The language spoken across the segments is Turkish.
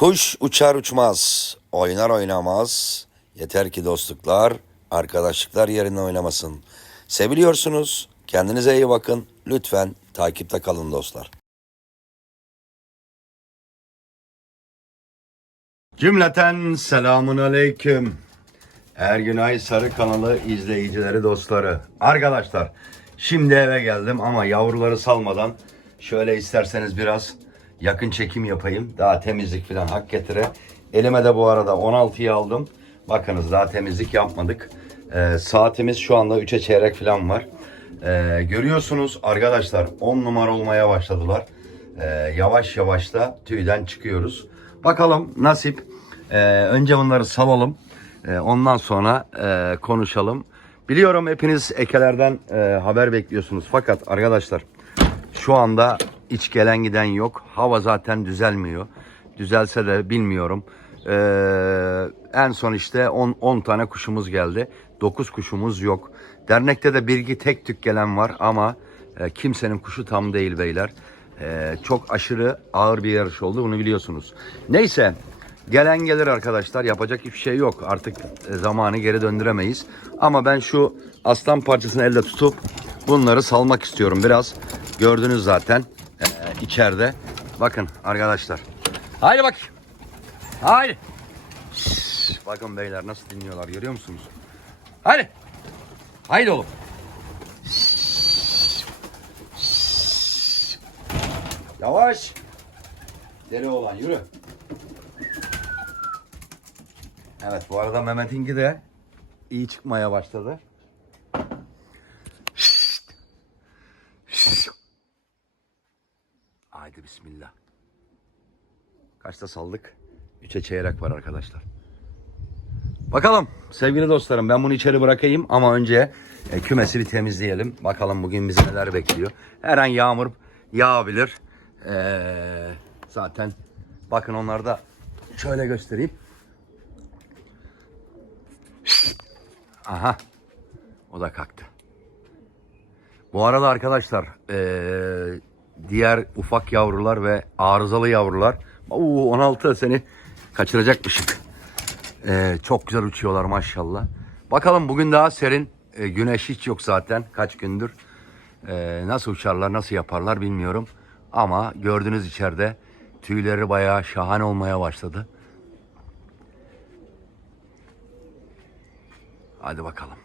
Kuş uçar uçmaz, oynar oynamaz. Yeter ki dostluklar, arkadaşlıklar yerine oynamasın. Seviliyorsunuz, kendinize iyi bakın. Lütfen takipte kalın dostlar. Cümleten selamun aleyküm. Ergünay Sarı kanalı izleyicileri dostları. Arkadaşlar şimdi eve geldim ama yavruları salmadan şöyle isterseniz biraz yakın çekim yapayım. Daha temizlik falan hak getire. Elime de bu arada 16'yı aldım. Bakınız daha temizlik yapmadık. Ee, saatimiz şu anda 3'e çeyrek falan var. Ee, görüyorsunuz arkadaşlar 10 numara olmaya başladılar. Ee, yavaş yavaş da tüyden çıkıyoruz. Bakalım nasip. Ee, önce bunları salalım. Ee, ondan sonra e, konuşalım. Biliyorum hepiniz ekelerden e, haber bekliyorsunuz. Fakat arkadaşlar şu anda hiç gelen giden yok. Hava zaten düzelmiyor. Düzelse de bilmiyorum. Ee, en son işte 10 10 tane kuşumuz geldi. 9 kuşumuz yok. Dernekte de bilgi tek tük gelen var ama e, kimsenin kuşu tam değil beyler. Ee, çok aşırı ağır bir yarış oldu bunu biliyorsunuz. Neyse gelen gelir arkadaşlar yapacak hiçbir şey yok. Artık e, zamanı geri döndüremeyiz. Ama ben şu aslan parçasını elde tutup bunları salmak istiyorum biraz. Gördünüz zaten e, içeride. Bakın arkadaşlar. Haydi bak. Haydi. Bakın beyler nasıl dinliyorlar görüyor musunuz? Haydi. Haydi oğlum. Yavaş. Deli olan yürü. Evet bu arada Mehmet'inki de iyi çıkmaya başladı. Şşt. Şşt. Haydi bismillah. Kaçta saldık? Üçe çeyrek var arkadaşlar. Bakalım sevgili dostlarım ben bunu içeri bırakayım ama önce e, kümesi bir temizleyelim. Bakalım bugün bizi neler bekliyor. Her an yağmur yağabilir. Ee, zaten bakın onları da şöyle göstereyim. Aha. O da kalktı. Bu arada arkadaşlar eee, diğer ufak yavrular ve arızalı yavrular Oo, 16 seni kaçıracakmışım. Eee, çok güzel uçuyorlar maşallah. Bakalım bugün daha serin. E, güneş hiç yok zaten kaç gündür. Eee, nasıl uçarlar nasıl yaparlar bilmiyorum. Ama gördüğünüz içeride tüyleri bayağı şahane olmaya başladı. Hadi bakalım.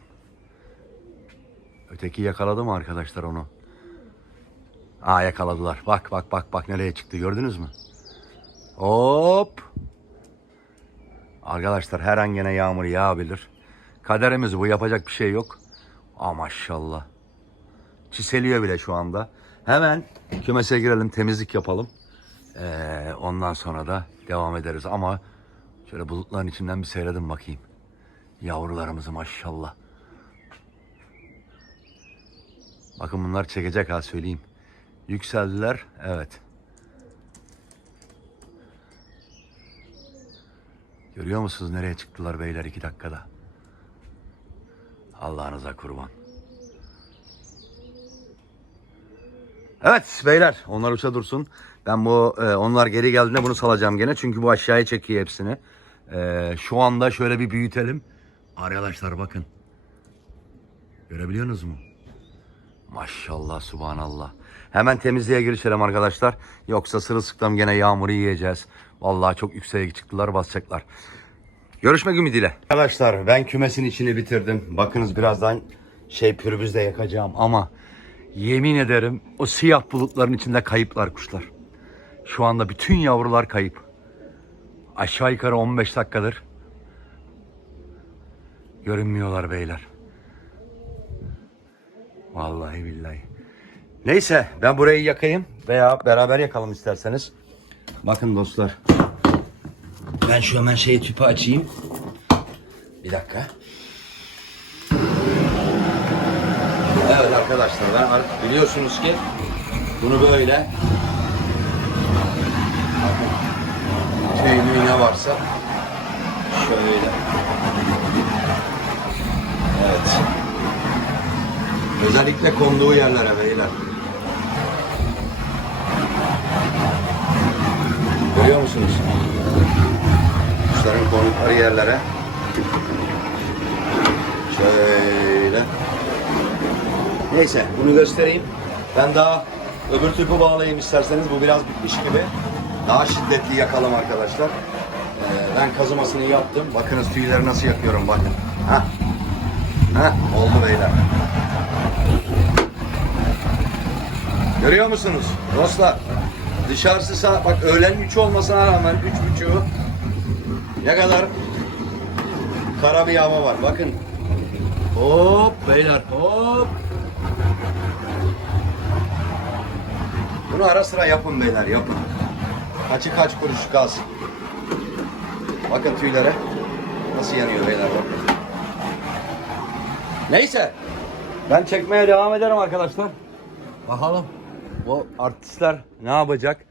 Öteki yakaladı mı arkadaşlar onu? Aa yakaladılar. Bak bak bak bak nereye çıktı gördünüz mü? Hop. Arkadaşlar her an gene yağmur yağabilir. Kaderimiz bu yapacak bir şey yok. Aa maşallah. Çiseliyor bile şu anda. Hemen kümese girelim temizlik yapalım. Ee, ondan sonra da devam ederiz. Ama şöyle bulutların içinden bir seyredin bakayım. Yavrularımızı maşallah. Bakın bunlar çekecek ha söyleyeyim. Yükseldiler. Evet. Görüyor musunuz nereye çıktılar beyler iki dakikada? Allah'ınıza kurban. Evet beyler onlar uça dursun. Ben bu e, onlar geri geldiğinde bunu salacağım gene. Çünkü bu aşağıya çekiyor hepsini. E, şu anda şöyle bir büyütelim. Arkadaşlar bakın. Görebiliyorsunuz mu? Maşallah subhanallah. Hemen temizliğe girişelim arkadaşlar. Yoksa sırılsıklam gene yağmuru yiyeceğiz. Vallahi çok yükseğe çıktılar basacaklar. Görüşmek ümidiyle. Arkadaşlar ben kümesin içini bitirdim. Bakınız birazdan şey pürüzle yakacağım ama yemin ederim o siyah bulutların içinde kayıplar kuşlar. Şu anda bütün yavrular kayıp. Aşağı yukarı 15 dakikadır görünmüyorlar beyler. Vallahi billahi. Neyse ben burayı yakayım veya beraber yakalım isterseniz. Bakın dostlar. Ben şu hemen şeyi tüpü açayım. Bir dakika. Evet arkadaşlar ben ar- biliyorsunuz ki bunu böyle tüy mü ne varsa şöyle evet özellikle konduğu yerlere beyler Konukları yerlere. Şöyle. Neyse bunu göstereyim. Ben daha öbür tüpü bağlayayım isterseniz. Bu biraz bitmiş gibi. Daha şiddetli yakalım arkadaşlar. Ee, ben kazımasını yaptım. Bakınız tüyleri nasıl yakıyorum bakın. Hah. Hah oldu beyler. Görüyor musunuz dostlar? Dışarısı saat bak öğlen 3 olmasına rağmen 3.30'u ne kadar kara bir hava var. Bakın. Hop beyler hop. Bunu ara sıra yapın beyler yapın. Kaçı kaç kuruş gaz. Bakın tüylere. Nasıl yanıyor beyler bakın. Neyse. Ben çekmeye devam ederim arkadaşlar. Bakalım. Bu artistler ne yapacak?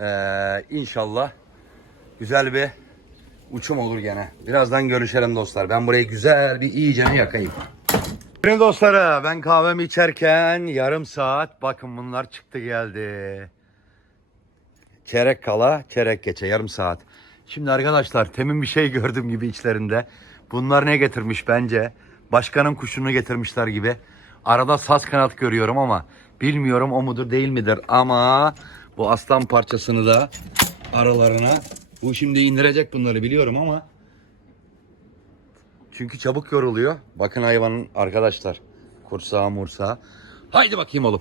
Ee, inşallah güzel bir uçum olur gene. Birazdan görüşelim dostlar. Ben burayı güzel bir iyicene yakayım. Benim dostları ben kahvemi içerken yarım saat bakın bunlar çıktı geldi. Çeyrek kala çeyrek geçe yarım saat. Şimdi arkadaşlar temin bir şey gördüm gibi içlerinde. Bunlar ne getirmiş bence? Başkanın kuşunu getirmişler gibi. Arada saz kanat görüyorum ama bilmiyorum o mudur değil midir ama bu aslan parçasını da aralarına bu şimdi indirecek bunları biliyorum ama çünkü çabuk yoruluyor. Bakın hayvanın arkadaşlar kursağı mursağı. Haydi bakayım oğlum.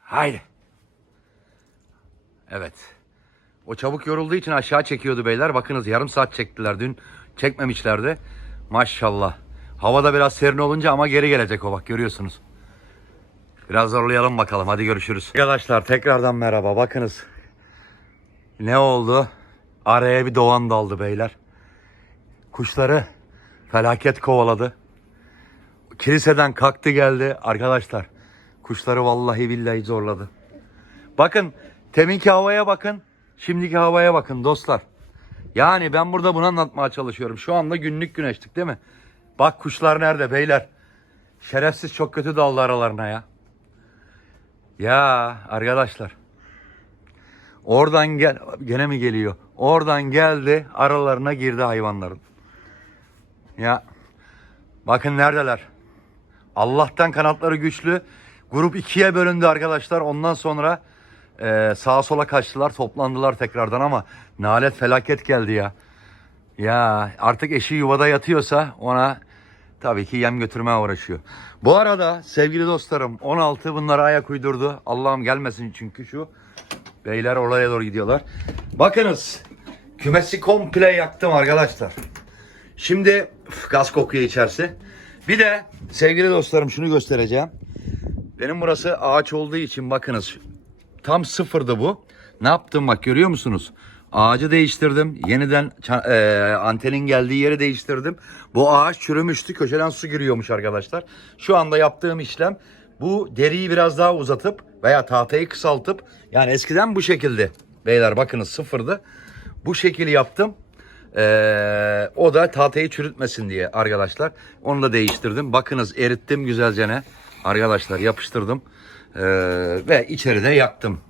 Haydi. Evet. O çabuk yorulduğu için aşağı çekiyordu beyler. Bakınız yarım saat çektiler dün. Çekmemişlerdi. Maşallah. Havada biraz serin olunca ama geri gelecek o bak görüyorsunuz. Biraz zorlayalım bakalım. Hadi görüşürüz. Arkadaşlar tekrardan merhaba. Bakınız. Ne oldu? Araya bir doğan daldı beyler. Kuşları felaket kovaladı. Kiliseden kalktı geldi. Arkadaşlar kuşları vallahi billahi zorladı. Bakın teminki havaya bakın. Şimdiki havaya bakın dostlar. Yani ben burada bunu anlatmaya çalışıyorum. Şu anda günlük güneşlik değil mi? Bak kuşlar nerede beyler? Şerefsiz çok kötü daldı aralarına ya. Ya arkadaşlar. Oradan gel gene mi geliyor? Oradan geldi aralarına girdi hayvanların. Ya bakın neredeler? Allah'tan kanatları güçlü. Grup ikiye bölündü arkadaşlar. Ondan sonra e, sağa sola kaçtılar, toplandılar tekrardan ama nalet felaket geldi ya. Ya artık eşi yuvada yatıyorsa ona tabii ki yem götürmeye uğraşıyor. Bu arada sevgili dostlarım 16 bunlara ayak uydurdu. Allah'ım gelmesin çünkü şu. Beyler oraya doğru gidiyorlar. Bakınız kümesi komple yaktım arkadaşlar. Şimdi gaz kokuyor içerisi. Bir de sevgili dostlarım şunu göstereceğim. Benim burası ağaç olduğu için bakınız tam sıfırdı bu. Ne yaptım bak görüyor musunuz? Ağacı değiştirdim. Yeniden e, antenin geldiği yeri değiştirdim. Bu ağaç çürümüştü. Köşeden su giriyormuş arkadaşlar. Şu anda yaptığım işlem bu deriyi biraz daha uzatıp veya tahtayı kısaltıp yani eskiden bu şekilde. Beyler bakınız sıfırdı. Bu şekil yaptım. Ee, o da tahtayı çürütmesin diye arkadaşlar. Onu da değiştirdim. Bakınız erittim güzelce ne. Arkadaşlar yapıştırdım. Ee, ve içeride yaktım.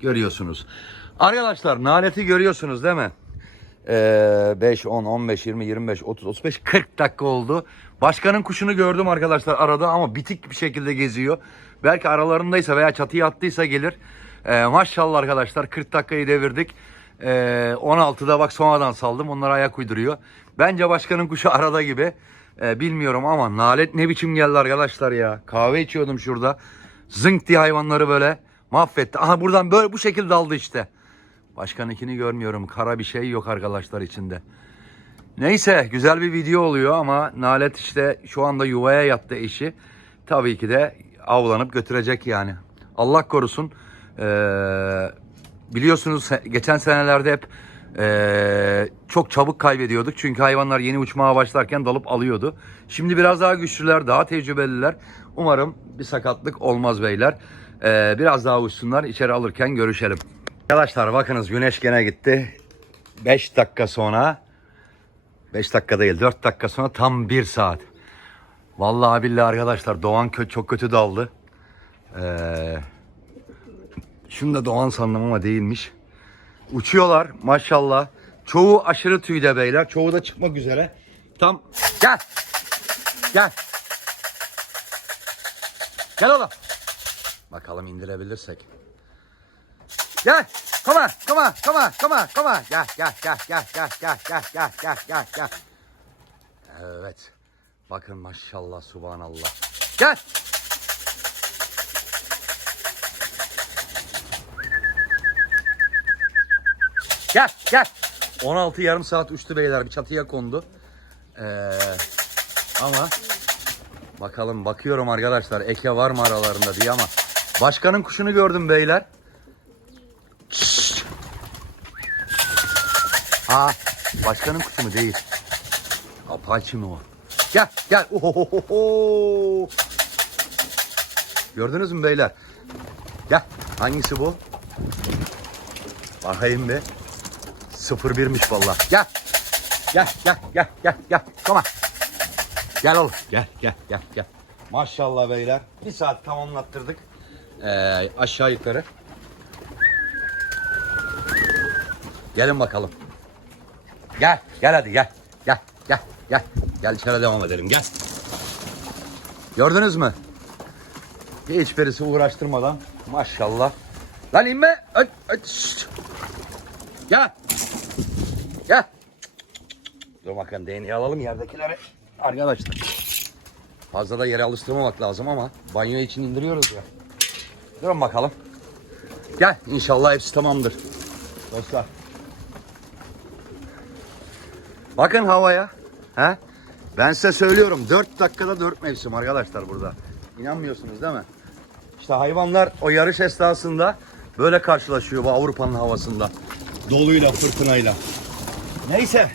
Görüyorsunuz. Arkadaşlar naleti görüyorsunuz değil mi? Ee, 5, 10, 15, 20, 25, 30, 35, 40 dakika oldu. Başkanın kuşunu gördüm arkadaşlar arada ama bitik bir şekilde geziyor. Belki aralarındaysa veya çatıya attıysa gelir. Ee, maşallah arkadaşlar 40 dakikayı devirdik. Ee, 16'da bak sonradan saldım. Onlar ayak uyduruyor. Bence başkanın kuşu arada gibi. Ee, bilmiyorum ama nalet ne biçim geldi arkadaşlar ya. Kahve içiyordum şurada. Zınk diye hayvanları böyle mahvetti. Aha buradan böyle bu şekilde daldı işte. Başkanınkini görmüyorum. Kara bir şey yok arkadaşlar içinde. Neyse güzel bir video oluyor ama Nalet işte şu anda yuvaya yattı eşi. Tabii ki de avlanıp götürecek yani. Allah korusun. Ee, biliyorsunuz geçen senelerde hep ee, çok çabuk kaybediyorduk. Çünkü hayvanlar yeni uçmaya başlarken dalıp alıyordu. Şimdi biraz daha güçlüler, daha tecrübeliler. Umarım bir sakatlık olmaz beyler. Ee, biraz daha uçsunlar. içeri alırken görüşelim. Arkadaşlar bakınız güneş gene gitti. 5 dakika sonra 5 dakika değil 4 dakika sonra tam 1 saat. Vallahi billahi arkadaşlar Doğan kö çok kötü daldı. Ee, Şunu da Doğan sandım ama değilmiş. Uçuyorlar maşallah. Çoğu aşırı tüyde beyler. Çoğu da çıkmak üzere. Tam gel. Gel. Gel oğlum. Bakalım indirebilirsek. Gel. Come on, come on, come on, come on, come on. Gel, gel, gel, gel, gel, gel, gel, gel, gel, gel, gel. Evet. Bakın maşallah, subhanallah. Gel. Gel, gel. 16 yarım saat uçtu beyler. Bir çatıya kondu. Ee, ama bakalım bakıyorum arkadaşlar. Eke var mı aralarında diye ama başkanın kuşunu gördüm beyler. Aa, başkanın kuşu mu değil? Apache mi o? Gel, gel. Ohohoho. Gördünüz mü beyler? Gel. Hangisi bu? Bakayım bir. 01'miş vallahi. Gel. Gel, gel, gel, gel, gel. On. Gel oğlum. Gel, gel, gel, gel. Maşallah beyler. Bir saat tamamlattırdık. Ee, aşağı yukarı. Gelin bakalım. Gel, gel hadi gel. Gel, gel, gel. Gel içeri devam edelim gel. Gördünüz mü? Hiç birisi uğraştırmadan maşallah. Lan inme. Öt, öt, şşt. Gel. Gel. Dur bakın DNA alalım yerdekileri. Arkadaşlar. Fazla da yere alıştırmamak lazım ama banyo için indiriyoruz ya. Durun bakalım. Gel. İnşallah hepsi tamamdır. Dostlar. Bakın havaya. He? Ben size söylüyorum 4 dakikada 4 mevsim arkadaşlar burada. İnanmıyorsunuz değil mi? İşte hayvanlar o yarış esnasında böyle karşılaşıyor bu Avrupa'nın havasında. Doluyla, fırtınayla. Neyse.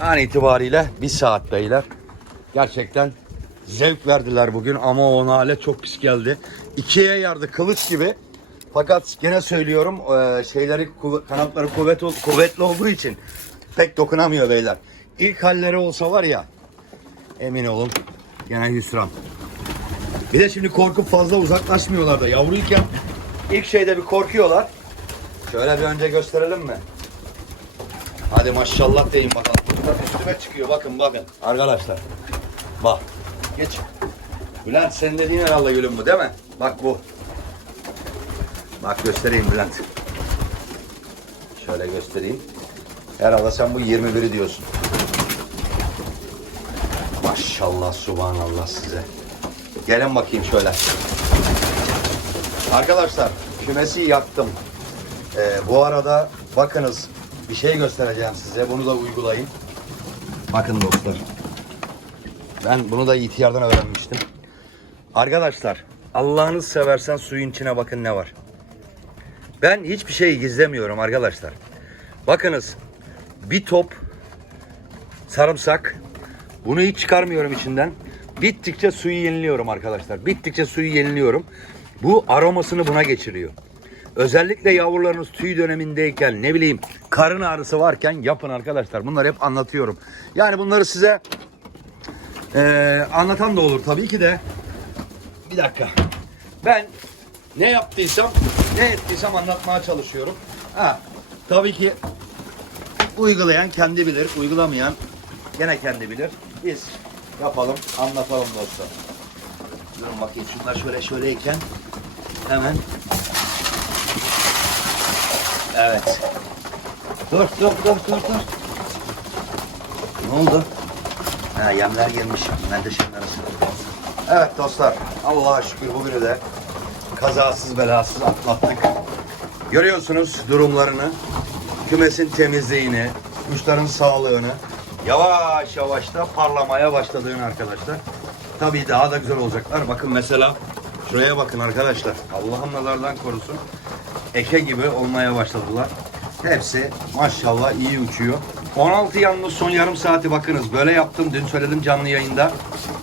An itibariyle bir saat beyler. Gerçekten zevk verdiler bugün ama o hale çok pis geldi. İkiye yardı kılıç gibi. Fakat gene söylüyorum eee, şeyleri kanatları kuvvet, kuvvetli olduğu için pek dokunamıyor beyler. İlk halleri olsa var ya emin olun gene hüsran. Bir de şimdi korkup fazla uzaklaşmıyorlar da yavruyken ilk şeyde bir korkuyorlar. Şöyle bir önce gösterelim mi? Hadi maşallah deyin bakalım. Üstüme çıkıyor bakın bakın. Arkadaşlar bak geç. Bülent sen dediğin herhalde gülüm bu değil mi? Bak bu. Bak göstereyim Bülent. Şöyle göstereyim. Herhalde sen bu 21'i diyorsun. Maşallah subhanallah size. Gelin bakayım şöyle. Arkadaşlar kümesi yaktım. Ee, bu arada bakınız bir şey göstereceğim size. Bunu da uygulayın. Bakın dostlar. Ben bunu da ihtiyardan öğrenmiştim. Arkadaşlar Allah'ınız seversen suyun içine bakın ne var. Ben hiçbir şey gizlemiyorum arkadaşlar. Bakınız bir top sarımsak. Bunu hiç çıkarmıyorum içinden. Bittikçe suyu yeniliyorum arkadaşlar. Bittikçe suyu yeniliyorum. Bu aromasını buna geçiriyor. Özellikle yavrularınız tüy dönemindeyken ne bileyim karın ağrısı varken yapın arkadaşlar. Bunları hep anlatıyorum. Yani bunları size eee, anlatan da olur tabii ki de. Bir dakika. Ben ne yaptıysam, ne ettiysem anlatmaya çalışıyorum. Ha, tabii ki uygulayan kendi bilir, uygulamayan gene kendi bilir. Biz yapalım, anlatalım dostlar. Durun bakayım şunlar şöyle şöyleyken hemen Evet. Dur dur dur dur dur. Ne oldu? Ha yemler girmiş. Mendeşenin arasına. Evet dostlar. Allah'a şükür bugünü de kazasız belasız atlattık. Görüyorsunuz durumlarını. Kümesin temizliğini, kuşların sağlığını yavaş yavaş da parlamaya başladığını arkadaşlar. Tabii daha da güzel olacaklar. Bakın mesela şuraya bakın arkadaşlar. Allah'ım nazardan korusun. Eke gibi olmaya başladılar. Hepsi maşallah iyi uçuyor. 16 yalnız son yarım saati bakınız. Böyle yaptım. Dün söyledim canlı yayında.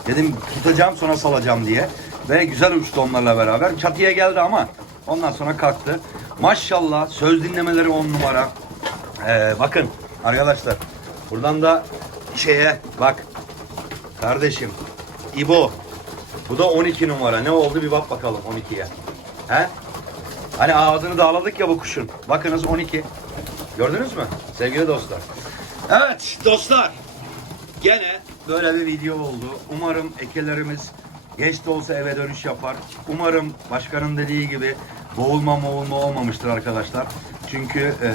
Dedim tutacağım sonra salacağım diye. Ve güzel uçtu onlarla beraber. Çatıya geldi ama ondan sonra kalktı. Maşallah söz dinlemeleri on numara. Ee, bakın arkadaşlar. Buradan da şeye bak. Kardeşim. İbo. Bu da 12 numara. Ne oldu bir bak bakalım 12'ye. He? Hani ağzını dağladık ya bu kuşun. Bakınız 12. Gördünüz mü sevgili dostlar? Evet dostlar. Gene böyle bir video oldu. Umarım ekelerimiz geç de olsa eve dönüş yapar. Umarım başkanın dediği gibi boğulma boğulma olmamıştır arkadaşlar. Çünkü e,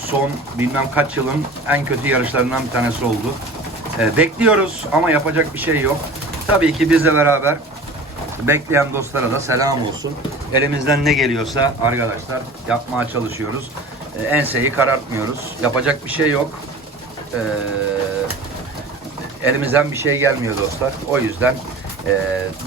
son bilmem kaç yılın en kötü yarışlarından bir tanesi oldu. E, bekliyoruz ama yapacak bir şey yok. Tabii ki bizle beraber bekleyen dostlara da selam olsun. Elimizden ne geliyorsa arkadaşlar yapmaya çalışıyoruz. E, enseyi karartmıyoruz. Yapacak bir şey yok. Eee elimizden bir şey gelmiyor dostlar. O yüzden e,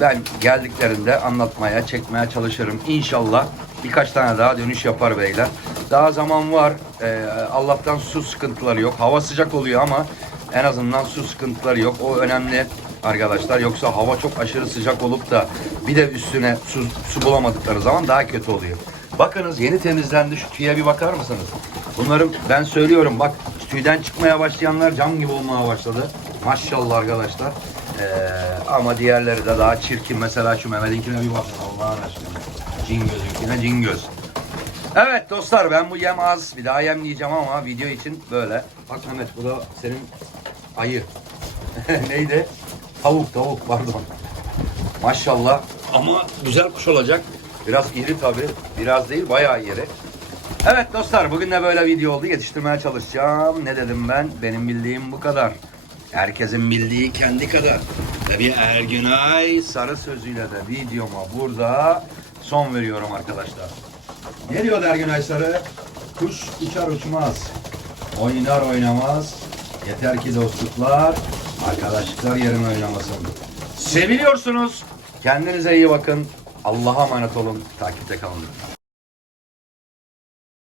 ben geldiklerinde anlatmaya, çekmeye çalışırım. İnşallah birkaç tane daha dönüş yapar beyler. Daha zaman var. E, Allah'tan su sıkıntıları yok. Hava sıcak oluyor ama en azından su sıkıntıları yok. O önemli arkadaşlar. Yoksa hava çok aşırı sıcak olup da bir de üstüne su, su bulamadıkları zaman daha kötü oluyor. Bakınız yeni temizlendi. Şu tüye bir bakar mısınız? Bunların ben söylüyorum bak tüyden çıkmaya başlayanlar cam gibi olmaya başladı. Maşallah arkadaşlar. Ee, ama diğerleri de daha çirkin. Mesela şu Mehmet'inkine bir bakın Allah'ın aşkına. Cin gözünkine cin göz. Evet dostlar ben bu yem az. Bir daha yem yiyeceğim ama video için böyle. Bak Mehmet bu da senin ayı. Neydi? Tavuk tavuk pardon. Maşallah. Ama güzel kuş olacak. Biraz iri tabi. Biraz değil bayağı iri. Evet dostlar bugün de böyle video oldu. Yetiştirmeye çalışacağım. Ne dedim ben? Benim bildiğim bu kadar. Herkesin bildiği kendi kadar. Tabii Ergünay sarı sözüyle de videoma burada son veriyorum arkadaşlar. Ne diyor Ergünay Sarı? Kuş uçar uçmaz. Oynar oynamaz. Yeter ki dostluklar, arkadaşlıklar yerin oynamasın. Seviliyorsunuz. Kendinize iyi bakın. Allah'a emanet olun. Takipte kalın.